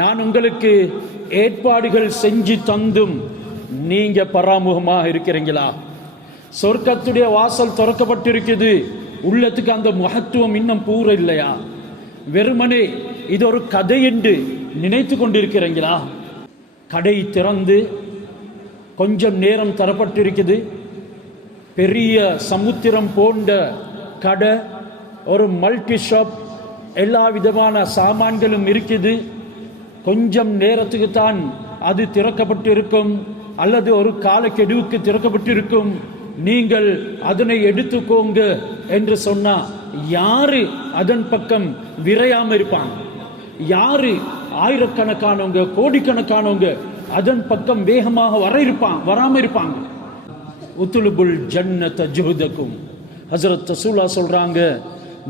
நான் உங்களுக்கு ஏற்பாடுகள் செஞ்சு தந்தும் நீங்க பராமுகமாக இருக்கிறீங்களா? சொர்க்கத்துடைய வாசல் திறக்கப்பட்டிருக்குது, உள்ளத்துக்கு அந்த மகத்துவம் இன்னும் பூர இல்லையா? வெறுமனே இது ஒரு கதை என்று நினைத்து கொண்டிருக்கிறீங்களா? கடை திறந்து கொஞ்சம் நேரம் தரப்பட்டிருக்குது, பெரிய சமுத்திரம் போன்ற கடை, ஒரு மல்டி ஷாப், எல்லா விதமான சாமான்களும் இருக்குது. கொஞ்சம் நேரத்துக்கு தான் அது திறக்கப்பட்டிருக்கும், அல்லது ஒரு காலக்கெடுவுக்கு திறக்கப்பட்டிருக்கும். நீங்கள் அதனை எடுத்துக்கோங்க என்று சொன்னா யாரு அதன் பக்கம் விரையாம இருப்பாங்க? யாரு ஆயிரக்கணக்கானவங்க கோடிக்கணக்கானவங்க அதன் பக்கம் வேகமாக வராம இருப்பாங்க? உத்துலுபுல் ஜன்னத ஜுஹதக்கும். ஹஸரத் ரசூலுல்லாஹ் சொல்றாங்க,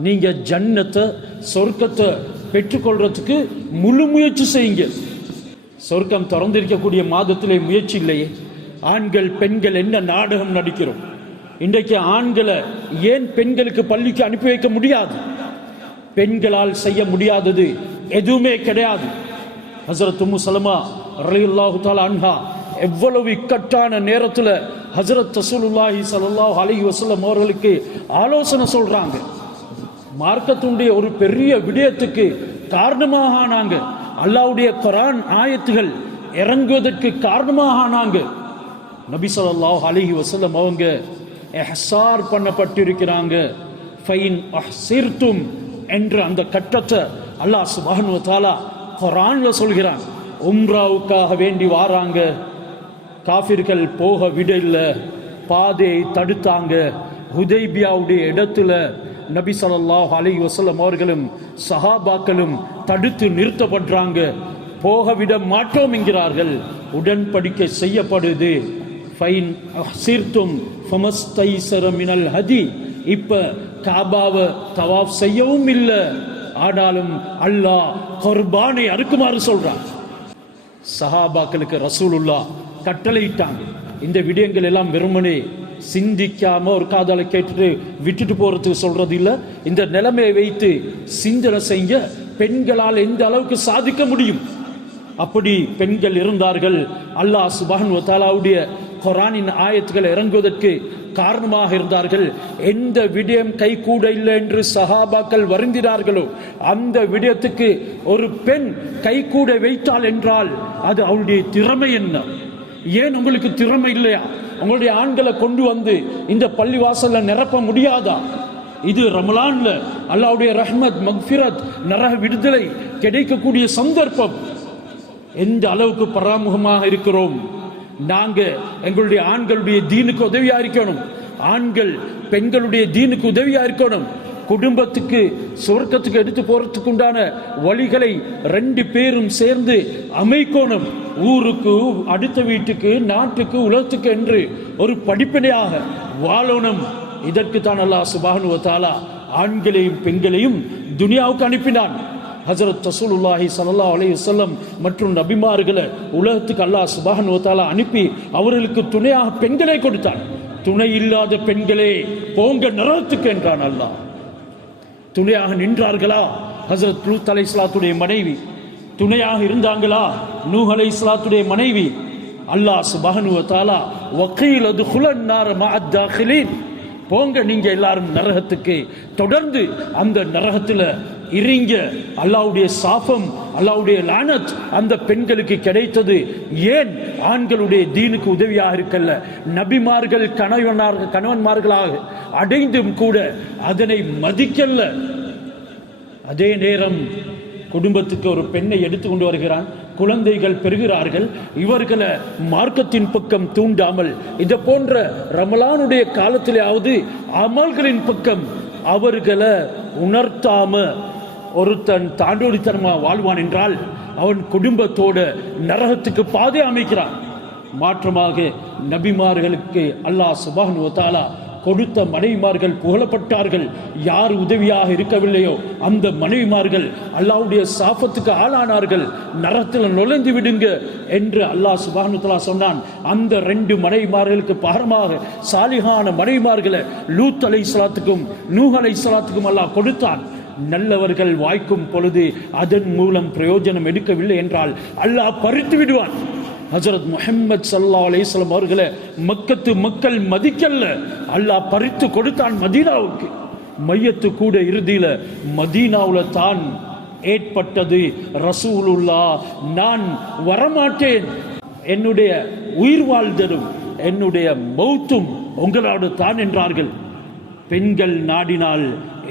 நீங்க ஜன்னத்தை சொர்க்கத்தை பெற்றுக்கொள்றதுக்கு முழு முயற்சி செய்யுங்க. சொர்க்கம் திறந்திருக்கக்கூடிய மாதத்திலே முயற்சி இல்லையே. ஆண்கள் பெண்கள் என்ன நாடகம் நடிக்கிறோம் இன்றைக்கு? ஆண்களை ஏன் பெண்களுக்கு பள்ளிக்கு அனுப்பி வைக்க முடியாது? பெண்களால் செய்ய முடியாதது எதுவுமே கிடையாது. ஹஸரத் உம்மு சலமா ரலியல்லாஹு தஆலா அன்ஹா எவ்வளவு இக்கட்டான நேரத்தில் ஹஸரத் ரசூலுல்லாஹி ஸல்லல்லாஹு அலைஹி வஸல்லம் அவர்களுக்கு ஆலோசனை சொல்றாங்க. மார்க்கத்துடைய ஒரு பெரிய விடயத்துக்கு காரணமாக ஆனாங்க. அல்லாஹ்வுடைய குர்ஆன் ஆயத்துகள் இறங்குவதற்கு காரணமாக ஆனாங்க. நபி ஸல்லல்லாஹு அலைஹி வஸல்லம் அவங்க இஹ்சார் பண்ணப்பட்டிருக்கிறாங்க. ஃபைன் அஹ்சிர்தும் என்ற அந்த கட்டத்தை அல்லாஹ் சுப்ஹானஹு வ தஆலா குர்ஆன்ல சொல்கிறான். உம்ராவுக்காக வேண்டி வாராங்க, காஃபிர்கள் போக விடல, பாதையை தடுத்தாங்க. ஹுதைபியாவுடைய இடத்துல நபி ஸல்லல்லாஹு அலைஹி வஸல்லம் அவர்களும் சஹாபாக்களும் தடுத்து நிறுத்தப்படுறாங்க. போக விட மாட்டோம் என்கிறார்கள். உடன்படிக்கை செய்யப்படுது. ஃபைன் அஹ்சிர்தும் ஃபமஸ்தைஸர மினல் ஹதி. இப்ப காபாவை தவாஃப் செய்யவும் இல்லை, ஆனாலும் அல்லாஹ் குர்பானை அறுக்குமாறு சொல்றான். சஹாபாக்களுக்கு ரசூலுல்லாஹ் கட்டளையிட்டாங்க. இந்த விடயங்கள் எல்லாம் வெறுமனே சிந்திக்காம ஒரு காதால கேட்டுட்டு விட்டுட்டு போறதுக்கு சொல்றது இல்ல. இந்த நிலைமையை வைத்து சிந்தனை செய்ய பெண்களால் எந்த அளவுக்கு சாதிக்க முடியும். அப்படி பெண்கள் இருந்தார்கள். அல்லாஹ் சுப்ஹானஹு வ தஆலாவுடைய குர்ஆனின் ஆயத்துக்கள் இறங்குவதற்கு காரணமாக இருந்தார்கள். எந்த விடயம் கை கூட இல்லை என்று சஹாபாக்கள் வருந்தினார்களோ அந்த விடயத்துக்கு ஒரு பெண் கை கூட வைத்தாள் என்றால் அது அவளுடைய திறமை என்ன? ஏன் உங்களுக்கு திறமை இல்லையா? உங்களுடைய ஆண்களை கொண்டு வந்து இந்த பள்ளிவாசல்ல நிரப்ப முடியாதா? இது ரமலான்ல அல்லாஹ்வுடைய ரஹ்மத், மக்ஃபிரத், நரக விடுதலை கிடைக்கக்கூடிய சந்தர்ப்பம். எந்த அளவுக்கு பராமுகமாக இருக்கிறோம்? நாங்க எங்களுடைய ஆண்களுடைய தீனுக்கு உதவியா இருக்கணும். ஆண்கள் பெண்களுடைய தீனுக்கு உதவியா இருக்கணும். குடும்பத்துக்கு சொர்க்கத்துக்கு எடுத்து போறதுக்கு உண்டான வழிகளை ரெண்டு பேரும் சேர்ந்து அமைக்கணும். ஊருக்கு, அடுத்த வீட்டுக்கு, நாட்டுக்கு, உலகத்துக்கு என்று ஒரு படிப்பினையாக வாழணும். இதற்கு தான் அல்லாஹ் சுப்ஹானஹு வ தஆலா ஆண்களையும் பெண்களையும் துனியாவுக்கு அனுப்பினான். ஹஸரத் ரசூலுல்லாஹி ஸல்லல்லாஹு அலைஹி வஸல்லம் மற்றும் நபிமார்களை உலகத்துக்கு அல்லாஹ் சுப்ஹானஹு வ தஆலா அனுப்பி அவர்களுக்கு துணையாக பெண்களை கொடுத்தான். துணை இல்லாத பெண்களே போங்க நரகத்துக்கு என்றான் அல்லாஹ். துணையாக நின்றார்களா? ஹஸரத் லூத் அலைஹிஸ்ஸலாத்துடைய மனைவி துணையாக இருந்தாங்களா? நூஹ் அலைஹிஸ்ஸலாத்துடைய மனைவி. அல்லாஹ் சுப்ஹானஹு வ தஆலா வகீல துகுலன் நார மஅத் தாகிலீன், போங்க நீங்க எல்லாரும் நரகத்துக்கு, தொடர்ந்து அந்த நரகத்துல இறங்க. அல்லாஹ்வுடைய சாபம், அல்லாஹ்வுடைய லானத் அந்த பெண்களுக்கு கிடைத்தது. ஏன்? ஆண்களுடைய தீனுக்கு உதவியாக இருக்கல்ல. நபிமார்கள் கணவன்மார்களாக அடைந்தும் கூட அதனை மதிக்கல்ல. அதே நேரம் குடும்பத்துக்கு ஒரு பெண்ணை எடுத்துக்கொண்டு வருகிறான், குழந்தைகள் பெறுகிறார்கள். இவர்களை மார்க்கத்தின் பக்கம் தூண்டாமல் இது போன்ற ரமலானுடைய காலத்திலேயாவது அமல்களின் பக்கம் அவர்களை உணர்த்தாம ஒருத்தன் தாண்டோடித்தனமா வாழ்வான் என்றால் அவன் குடும்பத்தோட நரகத்துக்கு பாதை அமைக்கிறான். மாற்றமாக நபிமார்களுக்கு அல்லாஹ் சுப்ஹானஹு வ தஆலா கொடுத்த மனைவிமார்கள் புகழப்பட்டார்கள். யார் உதவியாக இருக்கவில்லையோ அந்த மனைவிமார்கள் அல்லாஹ்வுடைய சாபத்துக்கு ஆளானார்கள். நரகத்தில் நுழைந்து விடுங்க என்று அல்லாஹ் சுப்ஹானஹு வ தஆலா சொன்னான். அந்த ரெண்டு மனைவிமார்களுக்கு பகரமாக சாலிஹான மனைவிமார்களை லூத் அலைஹிஸ்ஸலாத்துக்கும் நூஹ் அலைஹிஸ்ஸலாத்துக்கும் அல்லாஹ் கொடுத்தான். நல்லவர்கள் வாய்க்கும் பொழுது அதன் மூலம் பிரயோஜனம் எடுக்கவில்லை என்றால் அல்லாஹ் பறித்து விடுவான். ஹஜரத் முஹம்மது ஸல்லல்லாஹு அலைஹி வஸல்லம் அவர்களை மக்கத்து மக்கள் மதிக்கல்ல, அல்லாஹ் பறித்து கொடுத்தான் மதீனாவுக்கு. மையத்து கூட இறுதியில மதீனாவுல தான் ஏற்பட்டது. ரசூலுல்லாஹ் நான் வரமாட்டேன், என்னுடைய உயிர் வாழ்தலும் என்னுடைய மௌத்தும் உங்களோடு தான் என்றார்கள். பெண்கள் நாடினால்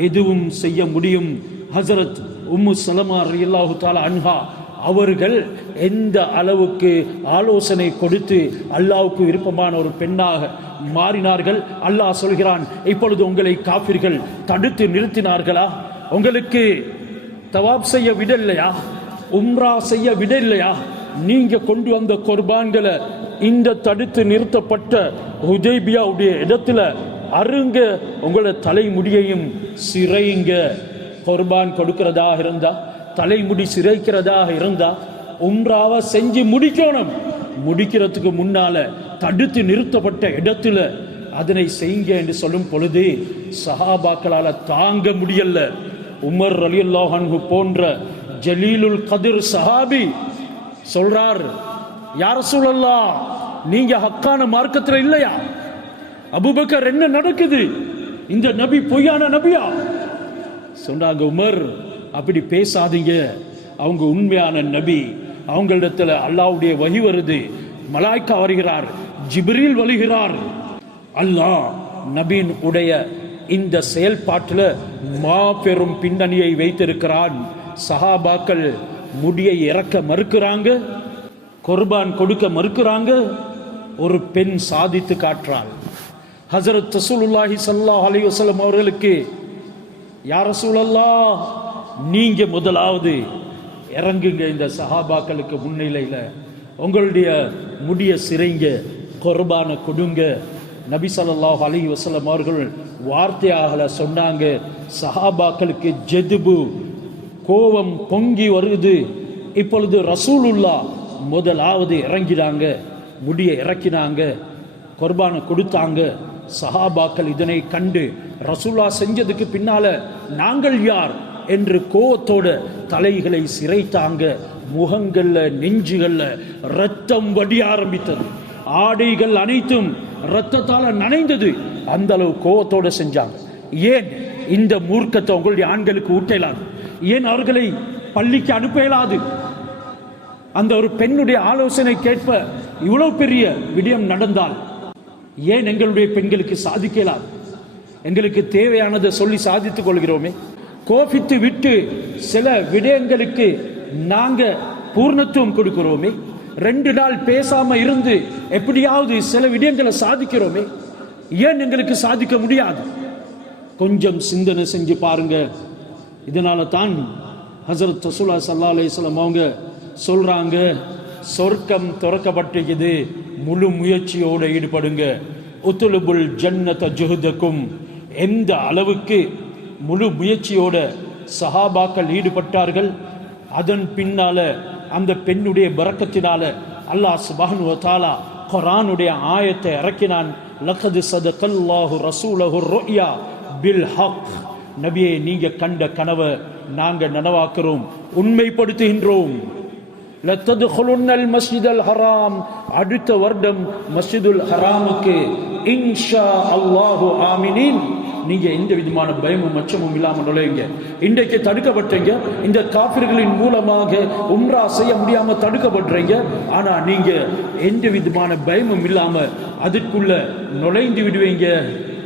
எதுவும் செய்ய முடியும். ஹஜரத் உம்மு சலமா ரலியல்லாஹு தஆலா அன்ஹா அவர்கள் எந்த அளவுக்கு ஆலோசனை கொடுத்து அல்லாஹ்வுக்கு விருப்பமான ஒரு பெண்ணாக மாறினார்கள். அல்லாஹ் சொல்கிறான், இப்பொழுது உங்களை காஃபிர்கள் தடுத்து நிறுத்தினார்களா? உங்களுக்கு தவாப் செய்ய விடலையா? உம்ரா செய்ய விடலையா? நீங்க கொண்டு வந்த குர்பான்களை இந்த தடுத்து நிறுத்தப்பட்ட ஹுதைபியாவுடைய இடத்துல அருங்க, உங்களோட தலைமுடியையும் சிறைங்க. குர்பான் கொடுக்கிறதாக இருந்தா, தலைமுடி சிறைக்கிறதாக இருந்தா உம்ராவை செஞ்சு முடிக்கணும். முடிக்கிறதுக்கு முன்னால தடுத்து நிறுத்தப்பட்ட இடத்துல அதனை செய்யுங்க என்று சொல்லும் பொழுது சஹாபாக்களால தாங்க முடியல. உமர் ரலியல்லாஹு அன்ஹு போன்ற ஜலீலுல் கதிர் சஹாபி சொல்றார், யா ரசூலல்லாஹ், நீங்க ஹக்கான மார்க்கத்துல இல்லையா? அபூபக்கர், என்ன நடக்குது? இந்த நபி பொய்யான நபியா? சொன்னாங்க, உமர் அப்படி பேசாதீங்க, அவங்க உண்மையான நபி. அவங்களிடத்துல அல்லாஹ்வுடைய வஹி வருது, மலாய்க்கா வருகிறார், ஜிப்ரீல் வருகிறார். அல்லாஹ் நபியின் உடைய இந்த செயல்பாட்டில் மாபெரும் பின்னணியை வைத்திருக்கிறான். சஹாபாக்கள் முடியை இறக்க மறுக்கிறாங்க, குர்பான் கொடுக்க மறுக்கிறாங்க. ஒரு பெண் சாதித்து காட்டுறாள். ஹஜரத் ரசூலுல்லாஹி ஸல்லல்லாஹு அலைஹி வஸல்லம் அவர்களுக்கு, யா ரசூலல்லாஹ், நீங்க முதலாவது இறங்குங்க இந்த சஹாபாக்களுக்கு முன்னிலையில, உங்களுடைய முடிய சிறைங்க, குர்பானை கொடுங்க. நபி ஸல்லல்லாஹு அலைஹி வஸல்லம் அவர்கள் வார்த்தையாக சொன்னாங்க. சஹாபாக்களுக்கு ஜெதுபு, கோபம் பொங்கி வருது. இப்பொழுது ரசூலுல்லாஹ் முதலாவது இறங்கினாங்க, முடிய இறக்கினாங்க, குர்பானை கொடுத்தாங்க. சஹாபாக்கள் இதனை கண்டு ரசூலா செஞ்சதுக்கு பின்னால நாங்கள் யார் என்று கோவத்தோட தலைகளை சிரைத்தாங்க. முகங்கள்ல நெஞ்சுகள்ல ரத்தம் வடிய ஆரம்பித்தது. ஆடைகள் அனைத்தும் ரத்தத்தால நனைந்தது. அந்த அளவு கோவத்தோட செஞ்சாங்க. ஏன் இந்த மூர்க்கத்தை உங்களுடைய ஆண்களுக்கு ஊட்டலாது? ஏன் அவர்களை பள்ளிக்கு அனுப்ப இயலாது? அந்த ஒரு பெண்ணுடைய ஆலோசனை கேட்ப இவ்வளவு பெரிய விடயம் நடந்தால் ஏன் எங்களுடைய பெண்களுக்கு சாதிக்கலாம்? எங்களுக்கு தேவையானதை சொல்லி சாதித்துக் கொள்கிறோமே. கோபித்து விட்டு சில விடயங்களுக்கு நாங்க பூர்ணத்துவம் கொடுக்கிறோமே. 2 நாள் பேசாம இருந்து எப்படியாவது சில விடயங்களை சாதிக்கிறோமே. ஏன் எங்களுக்கு சாதிக்க முடியாது? கொஞ்சம் சிந்தனை செஞ்சு பாருங்க. இதனால தான் ஹஜரத் ரசூலுல்லாஹி ஸல்லல்லாஹு அலைஹி வஸல்லம் அவங்க சொல்றாங்க, சொர்க்கம் திறக்கப்பட்டிருக்குது, முழு முயற்சியோடு ஈடுபடுங்க. உத்துலுபுல் ஜன்னத ஜுஹதக்கும். எந்த அளவுக்கு முழு முயற்சியோட சஹாபாக்கள் ஈடுபட்டார்கள். அதன் பின்னால அந்த பெண்ணுடைய பரக்கத்தினால அல்லாஹ் சுப்ஹானஹு வ தஆலா குர்ஆனுடைய ஆயத்தை இறக்கினான். லகத் ஸதகல்லாஹு ரசூலஹு ருயா பில் ஹக். நபியே, நீங்க கண்ட கனவை நாங்க நனவாக்குறோம், உண்மைப்படுத்துகின்றோம். லததுகுலுன்னல் மஸ்ஜிதல் ஹராம். அடுத்த வருடம் மஸ்ஜிதுல் ஹராமுக்கு இன்ஷா அல்லாஹு ஆமினீன். நீங்க எந்த விதமான பயமும் அச்சமும் இல்லாம நுழையுங்க. இன்றைக்கு தடுக்கப்பட்டீங்க, இந்த காபிர்களின் மூலமாக உம்ரா செய்ய முடியாம தடுக்கப்படுறீங்க. ஆனா நீங்க எந்த விதமான பயமும் இல்லாம அதுக்குள்ள நுழைந்து விடுவீங்க.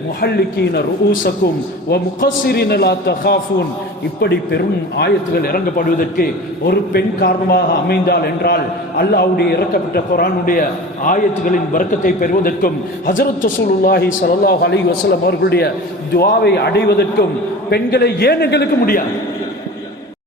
முஹல்லிகீன ரூஸக்கும் வ முகஸ்ஸிரின லா தகாஃபூன். இப்படி பெரும் ஆயத்துகள் இறங்கப்படுவதற்கு ஒரு பெண் காரணமாக அமைந்தால் என்றால் அல்லாஹ்வுடைய இறக்கப்பட்ட குர்ஆனுடைய ஆயத்துகளின் பரக்கத்தை பெறுவதற்கும் ஹஜரத் ரசூலுல்லாஹி ஸல்லல்லாஹு அலைஹி வஸல்லம் அவர்களுடைய துஆவை அடைவதற்கும் பெண்களை ஏன் எங்களுக்கு முடியாது?